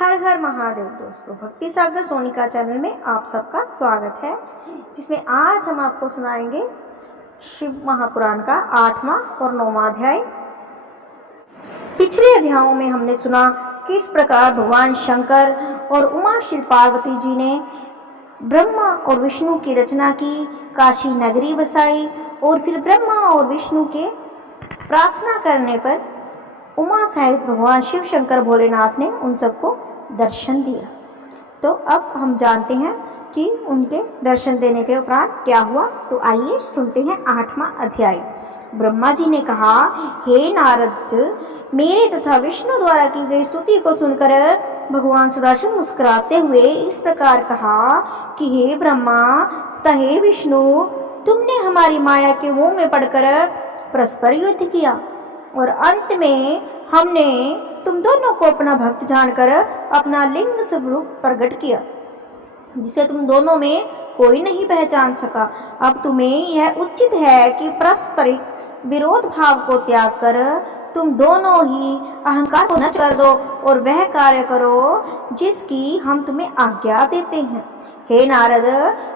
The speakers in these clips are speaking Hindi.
हर हर महादेव दोस्तों, भक्ति सागर सोनिका चैनल में आप सबका स्वागत है, जिसमें आज हम आपको सुनाएंगे शिव महापुराण का 8वां और 9वां अध्याय। पिछले अध्यायों में हमने सुना किस प्रकार भगवान शंकर और उमा शिव पार्वती जी ने ब्रह्मा और विष्णु की रचना की, काशी नगरी बसाई और फिर ब्रह्मा और विष्णु के प्रार्थना करने पर उमा सहित भगवान शिव शंकर भोलेनाथ ने उन सबको दर्शन दिया। तो अब हम जानते हैं कि उनके दर्शन देने के उपरांत क्या हुआ। तो आइए सुनते हैं 8वां अध्याय। ब्रह्मा जी ने कहा, हे नारद, मेरे तथा विष्णु द्वारा की गई स्तुति को सुनकर भगवान सदाशिव मुस्कुराते हुए इस प्रकार कहा कि हे ब्रह्मा तथा हे विष्णु, तुमने हमारी माया के मुंह में पड़कर परस्पर युद्ध किया और अंत में हमने तुम दोनों को अपना भक्त जानकर अपना लिंग स्वरूप प्रकट किया, जिसे तुम दोनों में कोई नहीं पहचान सका। अब तुम्हें यह उचित है कि पारस्परिक विरोध भाव को त्याग कर तुम दोनों ही अहंकार को नष्ट कर दो और वह कार्य करो जिसकी हम तुम्हें आज्ञा देते हैं। हे नारद,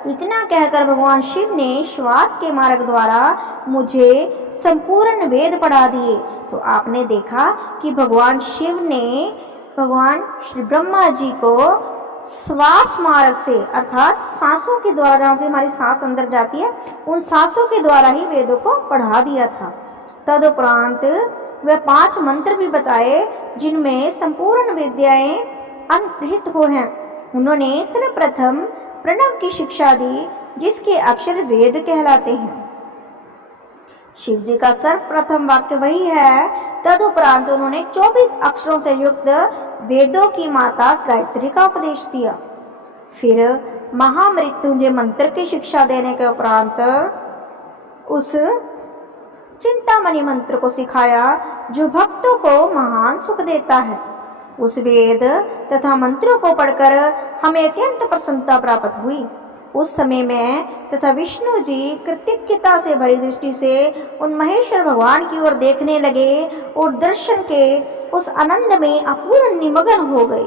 इतना कहकर भगवान शिव ने श्वास के मार्ग द्वारा मुझे संपूर्ण वेद पढ़ा दिए। तो आपने देखा कि भगवान शिव ने भगवान श्री ब्रह्मा जी को श्वास मार्ग से, अर्थात सांसों के द्वारा, जहाँ से हमारी सांस अंदर जाती है, उन सांसों के द्वारा ही वेदों को पढ़ा दिया था। तदुपरांत वे 5 मंत्र भी बताए जिनमें संपूर्ण विद्याएं अंतर्निहित हो हैं। उन्होंने सर्वप्रथम प्रणव की शिक्षा दी, जिसके अक्षर वेद कहलाते हैं। शिव जी का सर्वप्रथम वाक्य वही है। तदुपरांत उन्होंने 24 अक्षरों से युक्त वेदों की माता गायत्री का उपदेश दिया। फिर महामृत्युंजय मंत्र की शिक्षा देने के उपरांत उस चिंतामणि मंत्र को सिखाया, जो भक्तों को महान सुख देता है। उस वेद तथा मंत्रों को पढ़कर हमें अत्यंत प्रसन्नता प्राप्त हुई। उस समय में तथा विष्णु जी कृतज्ञता से भरी दृष्टि से उन महेश्वर भगवान की ओर देखने लगे और दर्शन के उस आनंद में अपूर्ण निमग्न हो गए।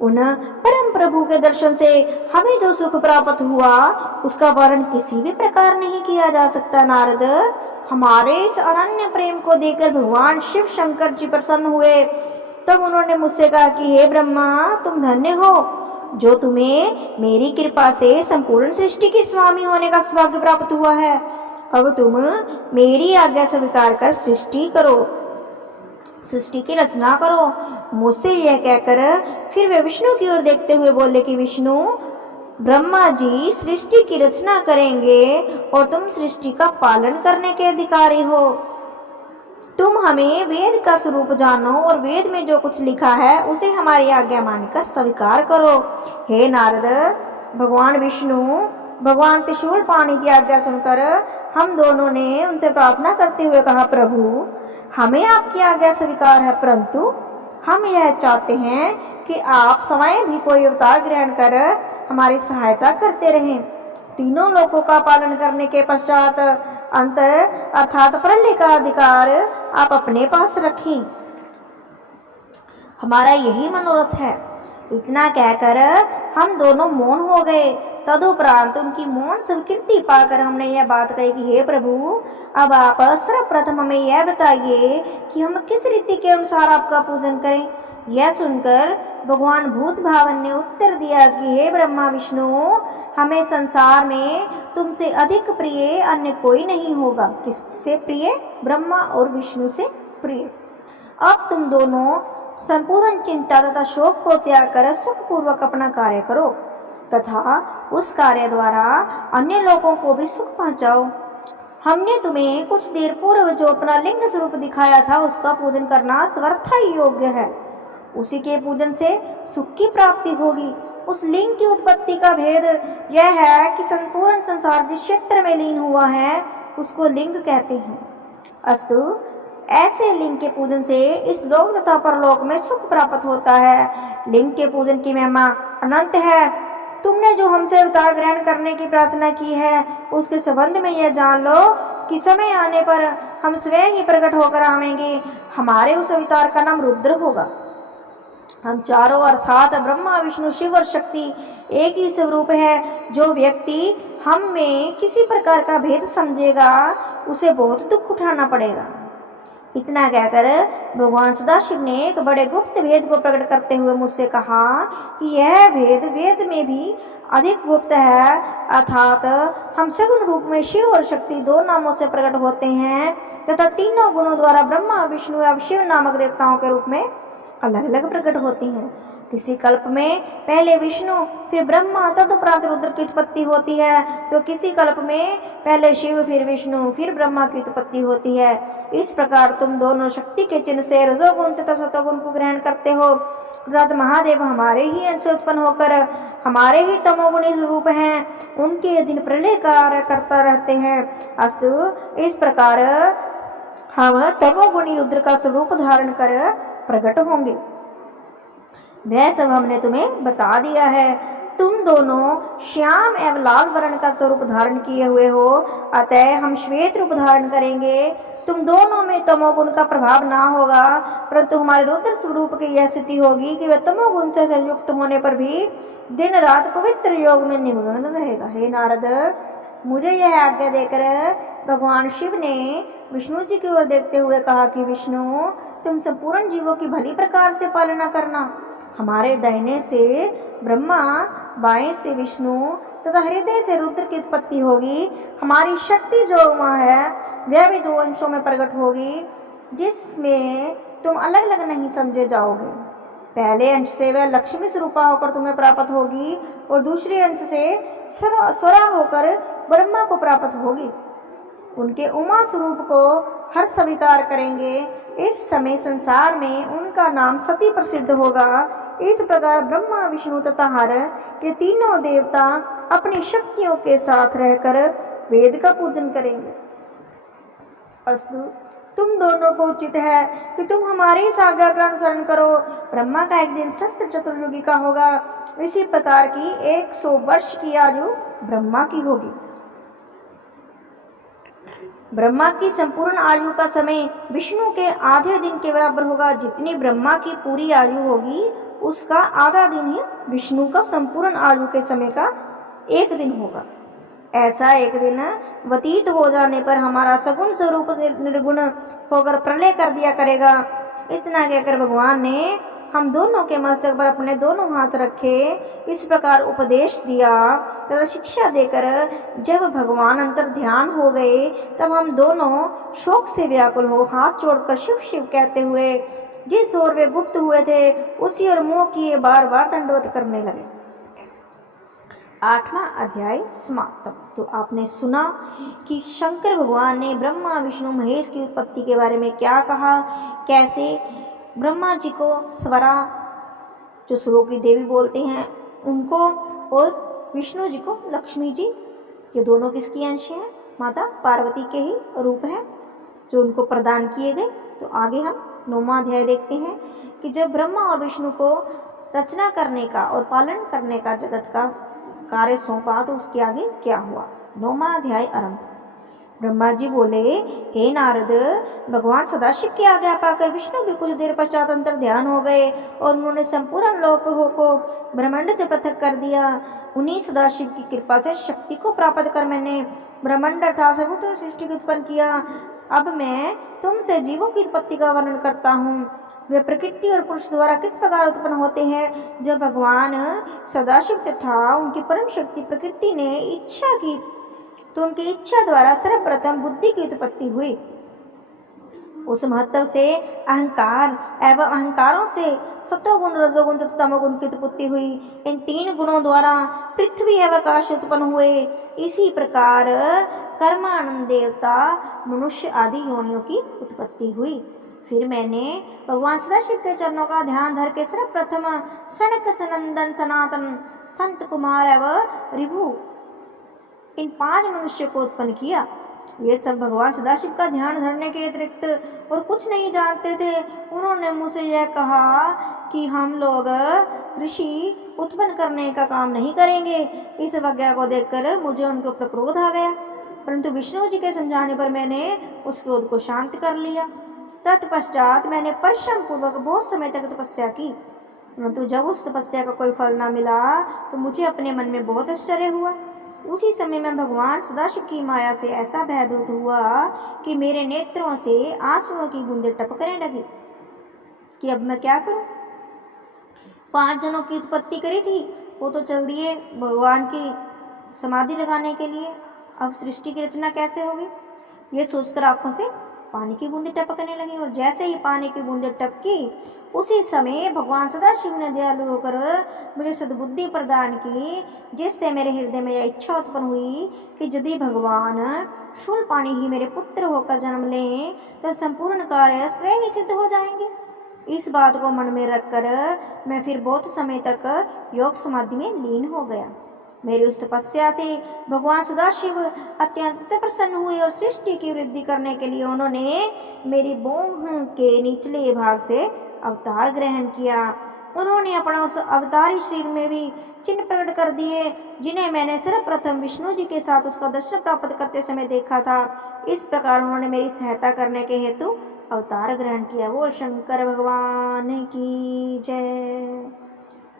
उन परम प्रभु के दर्शन से हमें जो सुख प्राप्त हुआ, उसका वर्णन किसी भी प्रकार नहीं किया जा सकता। नारद, हमारे इस अनन्य प्रेम को देखकर भगवान शिव शंकर जी प्रसन्न हुए। तब उन्होंने मुझसे कहा कि हे ब्रह्मा, तुम धन्य हो जो तुम्हें मेरी कृपा से संपूर्ण सृष्टि के स्वामी होने का सौभाग्य प्राप्त हुआ है। अब तुम मेरी आज्ञा स्वीकार कर सृष्टि करो, सृष्टि की रचना करो। मुझसे यह कहकर फिर वे विष्णु की ओर देखते हुए बोले कि विष्णु, ब्रह्मा जी सृष्टि की रचना करेंगे और तुम सृष्टि का पालन करने के अधिकारी हो। तुम हमें वेद का स्वरूप जानो और वेद में जो कुछ लिखा है उसे हमारी आज्ञा मानकर स्वीकार करो। हे नारद, भगवान विष्णु भगवान त्रिशूल पाणी की आज्ञा सुनकर हम दोनों ने उनसे प्रार्थना करते हुए कहा, प्रभु, हमें आपकी आज्ञा स्वीकार है, परंतु हम यह चाहते हैं कि आप स्वयं भी कोई अवतार ग्रहण कर हमारी सहायता करते रहें। तीनों लोकों का पालन करने के पश्चात अंत अर्थात प्रलय का अधिकार आप अपने पास रखें। हमारा यही मनोरथ है। इतना कहकर हम दोनों मौन हो गए। तदुपरांत उनकी मौन स्वीकृति पाकर हमने यह बात कही कि हे प्रभु, अब आप सर्वप्रथम हमें यह बताइए कि हम किस रीति के अनुसार आपका पूजन करें। यह सुनकर भगवान भूत भावन ने उत्तर दिया कि हे ब्रह्मा विष्णु, हमें संसार में तुमसे अधिक प्रिय अन्य कोई नहीं होगा। किससे प्रिय? ब्रह्मा और विष्णु से प्रिय। अब तुम दोनों संपूर्ण चिंता तथा शोक को त्याग कर सुखपूर्वक अपना कार्य करो तथा उस कार्य द्वारा अन्य लोगों को भी सुख पहुंचाओ। हमने तुम्हें कुछ देर पूर्व जो अपना लिंग स्वरूप दिखाया था, उसका पूजन करना सर्वथा योग्य है। उसी के पूजन से सुख की प्राप्ति होगी। उस लिंग की उत्पत्ति का भेद यह है कि संपूर्ण संसार जिस क्षेत्र में लीन हुआ है उसको लिंग कहते हैं। अस्तु, ऐसे लिंग के पूजन से इस लोक तथा परलोक में सुख प्राप्त होता है। लिंग के पूजन की महिमा अनंत है। तुमने जो हमसे अवतार ग्रहण करने की प्रार्थना की है, उसके संबंध में यह जान लो कि समय आने पर हम स्वयं ही प्रकट होकर आवेंगे। हमारे उस अवतार का नाम रुद्र होगा। हम चारों अर्थात ब्रह्मा विष्णु शिव और शक्ति एक ही स्वरूप है। जो व्यक्ति हम में किसी प्रकार का भेद समझेगा उसे बहुत दुख उठाना पड़ेगा। इतना कहकर भगवान सदाशिव ने एक बड़े गुप्त भेद को प्रकट करते हुए मुझसे कहा कि यह भेद वेद में भी अधिक गुप्त है, अर्थात हम सगुण रूप में शिव और शक्ति दो नामों से प्रकट होते हैं तथा तीनों गुणों द्वारा ब्रह्मा विष्णु एवं शिव नामक देवताओं के रूप में अलग अलग प्रकट होती हैं। किसी कल्प में पहले विष्णु फिर ब्रह्मा तदुपरांत रुद्र की उत्पत्ति होती है, तो किसी कल्प में पहले शिव फिर विष्णु फिर ब्रह्मा की उत्पत्ति होती है। इस प्रकार तुम दोनों शक्ति के चिन्ह से रजोगुण तथा सतोगुण को ग्रहण करते हो, अर्थात महादेव हमारे ही अंश से उत्पन्न होकर हमारे ही तमोगुणी स्वरूप हैं, उनके अधीन प्रलय कार्य करता रहते हैं। अस्तु, इस प्रकार हम तमोगुणी रुद्र का स्वरूप धारण कर प्रकट होंगे। वह सब हमने तुम्हें बता दिया है। तुम दोनों श्याम एवं लाल वर्ण का स्वरूप धारण किए हुए हो, अतः हम श्वेत रूप धारण करेंगे। तुम दोनों में तमोगुण का प्रभाव ना होगा, परंतु हमारे रुद्र स्वरूप की यह स्थिति होगी कि वह तमोगुण से संयुक्त होने पर भी दिन रात पवित्र योग में निमग्न रहेगा। हे नारद, मुझे यह आज्ञा देकर भगवान शिव ने विष्णु जी की ओर देखते हुए कहा कि विष्णु, तुम संपूर्ण जीवों की भली प्रकार से पालना करना। हमारे दाहिने से ब्रह्मा, बाएं से विष्णु तथा हृदय से रुद्र की उत्पत्ति होगी। हमारी शक्ति जो उमा है वह भी दो अंशों में प्रकट होगी, जिसमें तुम अलग अलग नहीं समझे जाओगे। पहले अंश से वह लक्ष्मी स्वरूपा होकर तुम्हें प्राप्त होगी और दूसरे अंश से स्वरा होकर ब्रह्मा को प्राप्त होगी। उनके उमा स्वरूप को हर स्वीकार करेंगे। इस समय संसार में उनका नाम सती प्रसिद्ध होगा। इस प्रकार ब्रह्मा विष्णु तथा हर के तीनों देवता अपनी शक्तियों के साथ रहकर वेद का पूजन करेंगे। अस्तु, तुम दोनों को उचित है कि तुम हमारी इस आज्ञा का अनुसरण करो। ब्रह्मा का एक दिन सहस्त्र चतुर्युगी का होगा, इसी प्रकार की 100 वर्ष की आयु ब्रह्मा की होगी। ब्रह्मा की संपूर्ण आयु का समय विष्णु के आधे दिन के बराबर होगा। जितनी ब्रह्मा की पूरी आयु होगी उसका आधा दिन ही विष्णु का संपूर्ण आयु के समय का एक दिन होगा। ऐसा एक दिन व्यतीत हो जाने पर हमारा सगुण स्वरूप से निर्गुण होकर प्रलय कर दिया करेगा। इतना कहकर भगवान ने हम दोनों के मस्तक पर अपने दोनों हाथ रखे, इस प्रकार उपदेश दिया तथा शिक्षा देकर जब भगवान अंतर ध्यान हो गए तब हम दोनों शोक से व्याकुल हो हाथ जोड़कर शिव शिव कहते हुए जिस ओर वे गुप्त हुए थे उसी ओर मुंह किए बार बार दंडवत करने लगे। 8वां अध्याय समाप्त। तो आपने सुना कि शंकर भगवान ने ब्रह्मा विष्णु महेश की उत्पत्ति के बारे में क्या कहा, कैसे ब्रह्मा जी को स्वरा जो सुरों की देवी बोलते हैं उनको और विष्णु जी को लक्ष्मी जी, ये दोनों किसकी अंश हैं? माता पार्वती के ही रूप हैं जो उनको प्रदान किए गए। तो आगे हम 9वां अध्याय देखते हैं कि जब ब्रह्मा और विष्णु को रचना करने का और पालन करने का जगत का कार्य सौंपा तो उसके आगे क्या हुआ। 9वां अध्याय आरंभ। ब्रह्मा जी बोले, हे नारद, भगवान सदाशिव की आज्ञा पाकर विष्णु भी कुछ देर पश्चात अंतर ध्यान हो गए और उन्होंने संपूर्ण लोकों को ब्रह्मांड से पृथक कर दिया। उन्हीं सदाशिव की कृपा से शक्ति को प्राप्त कर मैंने ब्रह्मांड अर्थात सर्वोत्तम सृष्टि को उत्पन्न किया। अब मैं तुमसे जीवों की उत्पत्ति का वर्णन करता हूँ। वे प्रकृति और पुरुष द्वारा किस प्रकार उत्पन्न होते हैं। जब भगवान सदाशिव तथा उनकी परम शक्ति प्रकृति ने इच्छा की तो उनकी इच्छा द्वारा सर्वप्रथम बुद्धि की उत्पत्ति हुई। उस महत्व से अहंकार एवं अहंकारों से सतोगुण रजोगुण तथा तमोगुण की उत्पत्ति हुई। इन 3 गुणों द्वारा पृथ्वी एवं आकाश उत्पन्न हुए। इसी प्रकार कर्मानंद देवता मनुष्य आदि योनियों की उत्पत्ति हुई। फिर मैंने भगवान सदाशिव के चरणों का ध्यान धर के सर्वप्रथम सनक सनंदन सनातन संत कुमार एवं रिभु इन 5 मनुष्य को उत्पन्न किया। ये सब भगवान सदाशिव का ध्यान धरने के अतिरिक्त और कुछ नहीं जानते थे। उन्होंने मुझसे यह कहा कि हम लोग ऋषि उत्पन्न करने का काम नहीं करेंगे। इस आज्ञा को देखकर मुझे उनके ऊपर क्रोध आ गया, परंतु विष्णु जी के समझाने पर मैंने उस क्रोध को शांत कर लिया। तत्पश्चात मैंने परिश्रम पूर्वक बहुत समय तक तपस्या की। परंतु जब उस तपस्या का कोई फल ना मिला तो मुझे अपने मन में बहुत आश्चर्य हुआ। उसी समय में भगवान सदाशिव की माया से ऐसा भयभीत हुआ कि मेरे नेत्रों से आंसुओं की बूंदें टपकने लगी कि अब मैं क्या करूं। 5 जनों की उत्पत्ति करी थी, वो तो चल दिए भगवान की समाधि लगाने के लिए, अब सृष्टि की रचना कैसे होगी। ये सोचकर आंखों से पानी की बूंदें टपकने लगी और जैसे ही पानी की बूंदें टपकी उसी समय भगवान सदाशिव ने दयालु होकर मुझे सद्बुद्धि प्रदान की, जिससे मेरे हृदय में यह इच्छा उत्पन्न हुई कि यदि भगवान शूलपाणि ही मेरे पुत्र होकर जन्म लें तो संपूर्ण कार्य स्वयं ही सिद्ध हो जाएंगे। इस बात को मन में रखकर मैं फिर बहुत समय तक योग समाधि में लीन हो गया। मेरी उस तपस्या से भगवान सदाशिव अत्यंत प्रसन्न हुए और सृष्टि की वृद्धि करने के लिए उन्होंने मेरी भौह के निचले भाग से अवतार ग्रहण किया। उन्होंने अपना उस अवतारी शरीर में भी चिन्ह प्रकट कर दिए, जिन्हें मैंने सर्वप्रथम विष्णु जी के साथ उसका दर्शन प्राप्त करते समय देखा था। इस प्रकार उन्होंने मेरी सहायता करने के हेतु अवतार ग्रहण किया। वो शंकर भगवान की जय,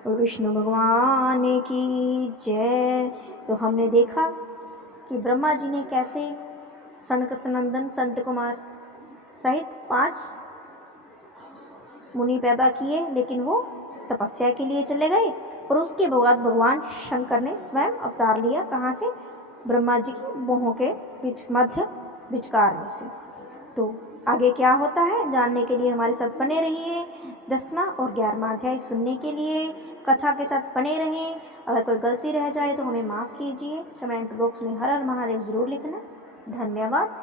विष्णु भगवान की जय। तो हमने देखा कि ब्रह्मा जी ने कैसे सनक सनंदन संत कुमार सहित 5 मुनि पैदा किए, लेकिन वो तपस्या के लिए चले गए और उसके बाद भगवान शंकर ने स्वयं अवतार लिया। कहाँ से? ब्रह्मा जी की भौहों के बीच मध्य विचकार में से। तो आगे क्या होता है जानने के लिए हमारे साथ बने रहिए। 10वां और 11वां अध्याय सुनने के लिए कथा के साथ बने रहें। अगर कोई गलती रह जाए तो हमें माफ़ कीजिए। कमेंट बॉक्स में हर हर महादेव जरूर लिखना। धन्यवाद।